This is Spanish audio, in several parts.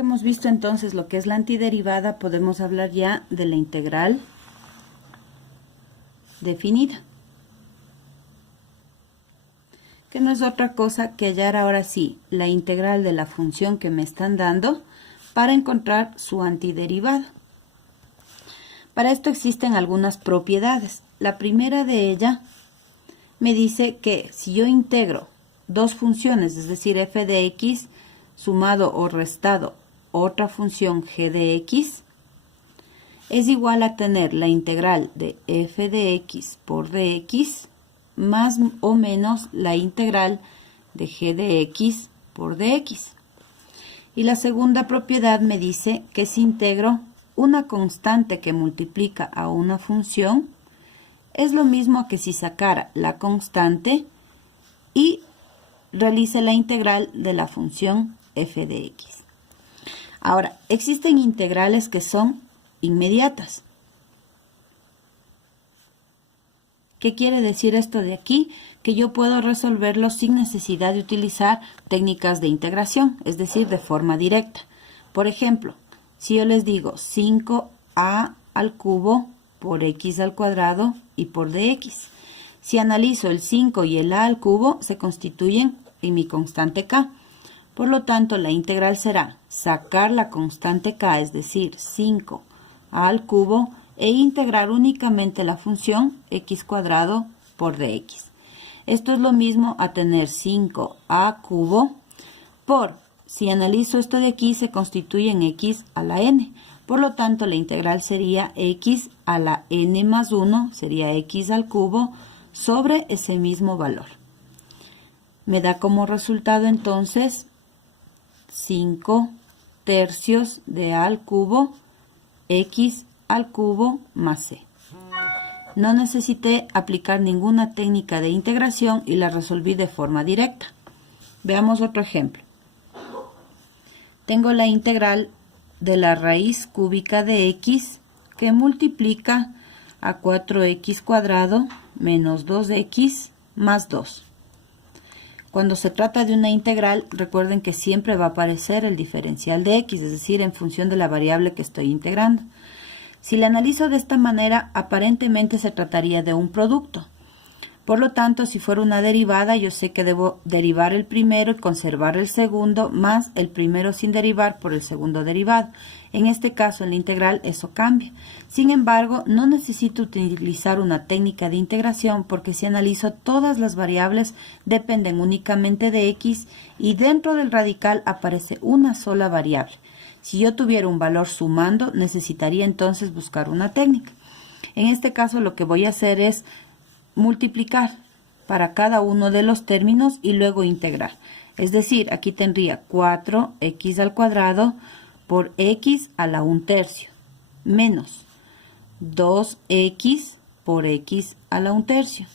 que hemos visto entonces lo que es la antiderivada, podemos hablar ya de la integral definida, que no es otra cosa que hallar ahora sí la integral de la función que me están dando para encontrar su antiderivada. Para esto existen algunas propiedades. La primera de ellas me dice que si yo integro dos funciones, es decir, f de x sumado o restado otra función g de x, es igual a tener la integral de f de x por dx más o menos la integral de g de x por dx. Y la segunda propiedad me dice que si integro una constante que multiplica a una función, es lo mismo que si sacara la constante y realice la integral de la función f de x. Ahora, existen integrales que son inmediatas. ¿Qué quiere decir esto de aquí? Que yo puedo resolverlo sin necesidad de utilizar técnicas de integración, es decir, de forma directa. Por ejemplo, si yo les digo 5a al cubo por x al cuadrado y por dx. Si analizo el 5 y el a al cubo, se constituyen en mi constante k. Por lo tanto, la integral será sacar la constante k, es decir, 5a al cubo, e integrar únicamente la función x cuadrado por dx. Esto es lo mismo a tener 5a cubo por, si analizo esto de aquí, se constituye en x a la n. Por lo tanto, la integral sería x a la n más 1, sería x al cubo, sobre ese mismo valor. Me da como resultado entonces 5 tercios de a al cubo, x al cubo más c. No necesité aplicar ninguna técnica de integración y la resolví de forma directa. Veamos otro ejemplo. Tengo la integral de la raíz cúbica de x que multiplica a 4x cuadrado menos 2x más 2. Cuando se trata de una integral, recuerden que siempre va a aparecer el diferencial de x, es decir, en función de la variable que estoy integrando. Si la analizo de esta manera, aparentemente se trataría de un producto. Por lo tanto, si fuera una derivada, yo sé que debo derivar el primero y conservar el segundo, más el primero sin derivar por el segundo derivado. En este caso, en la integral, eso cambia. Sin embargo, no necesito utilizar una técnica de integración porque si analizo todas las variables dependen únicamente de x y dentro del radical aparece una sola variable. Si yo tuviera un valor sumando, necesitaría entonces buscar una técnica. En este caso, lo que voy a hacer es multiplicar para cada uno de los términos y luego integrar. Es decir, aquí tendría 4x al cuadrado por x a la 1 tercio menos 2x por x a la 1 tercio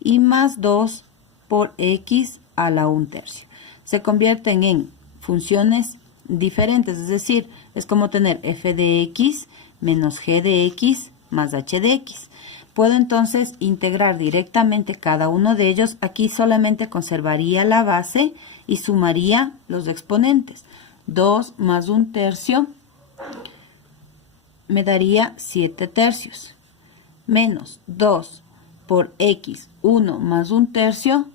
y más 2 por x a la 1 tercio. Se convierten en funciones diferentes, es decir, es como tener f de x menos g de x más h de x. Puedo entonces integrar directamente cada uno de ellos. Aquí solamente conservaría la base y sumaría los exponentes. 2 más 1 tercio me daría 7 tercios. Menos 2 por x, 1 más 1 tercio,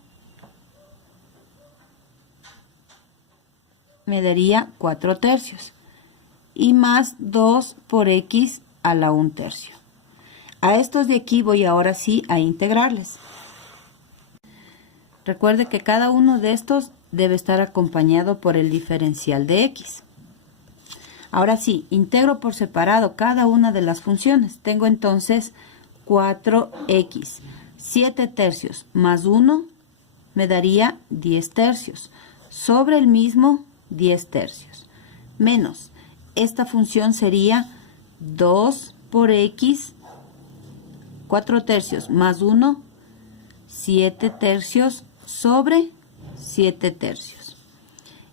me daría 4 tercios. Y más 2 por x a la 1 tercio. A estos de aquí voy ahora sí a integrarles. Recuerde que cada uno de estos debe estar acompañado por el diferencial de x. Ahora sí, integro por separado cada una de las funciones. Tengo entonces 4x. 7 tercios más 1 me daría 10 tercios. Sobre el mismo 10 tercios. Menos, esta función sería 2 por x, 4 tercios más 1, 7 tercios sobre 7 tercios.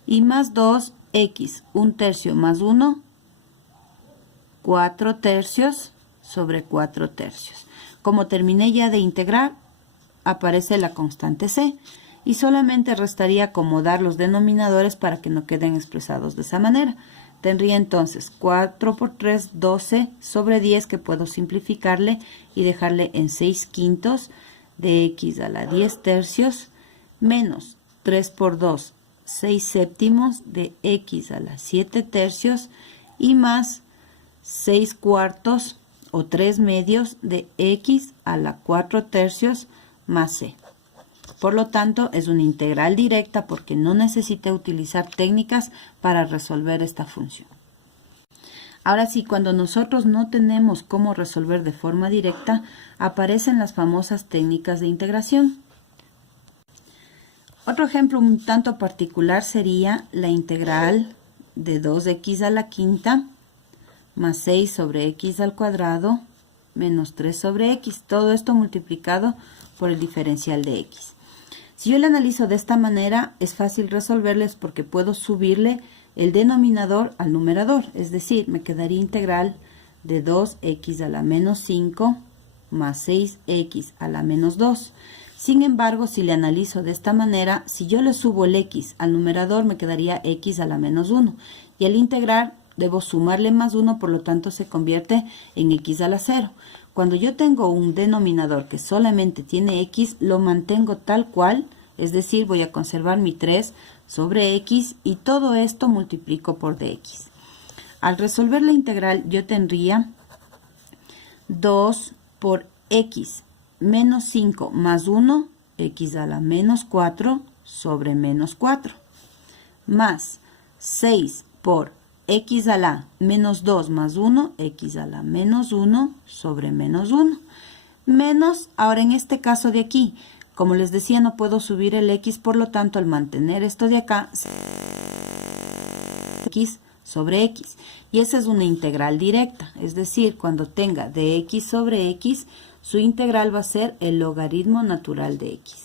Y más 2x, 1 tercio más 1, 4 tercios sobre 4 tercios. Como terminé ya de integrar, aparece la constante c. Y solamente restaría acomodar los denominadores para que no queden expresados de esa manera. Tendría entonces 4 por 3, 12 sobre 10, que puedo simplificarle y dejarle en 6 quintos de x a la 10 tercios, menos 3 por 2, 6 séptimos de x a la 7 tercios, y más 6 cuartos o 3 medios de x a la 4 tercios más c. Por lo tanto, es una integral directa porque no necesité utilizar técnicas para resolver esta función. Ahora sí, cuando nosotros no tenemos cómo resolver de forma directa, aparecen las famosas técnicas de integración. Otro ejemplo un tanto particular sería la integral de 2x a la quinta más 6 sobre x al cuadrado menos 3 sobre x. Todo esto multiplicado por el diferencial de x. Si yo lo analizo de esta manera, es fácil resolverles porque puedo subirle el denominador al numerador. Es decir, me quedaría integral de 2x a la menos 5 más 6x a la menos 2. Sin embargo, si le analizo de esta manera, si yo le subo el x al numerador, me quedaría x a la menos 1. Y al integrar, debo sumarle más 1, por lo tanto se convierte en x a la 0. Cuando yo tengo un denominador que solamente tiene x, lo mantengo tal cual, es decir, voy a conservar mi 3 sobre x y todo esto multiplico por dx. Al resolver la integral, yo tendría 2 por x menos 5 más 1, x a la menos 4 sobre menos 4, más 6 por x a la menos 2 más 1, x a la menos 1 sobre menos 1, menos, ahora en este caso de aquí, como les decía, no puedo subir el x, por lo tanto, al mantener esto de acá, x sobre x. Y esa es una integral directa, es decir, cuando tenga de x sobre x, su integral va a ser el logaritmo natural de x.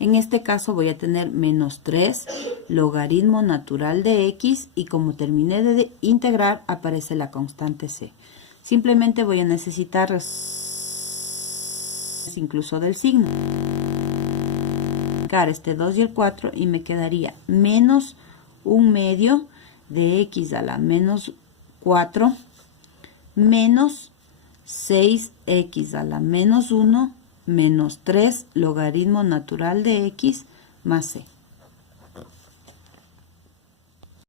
En este caso voy a tener menos 3 logaritmo natural de x, y como terminé de integrar, aparece la constante c. Simplemente voy a necesitar incluso del signo. Este 2 y el 4 y me quedaría menos 1 medio de x a la menos 4 menos 6x a la menos 1 menos 3 logaritmo natural de x más c.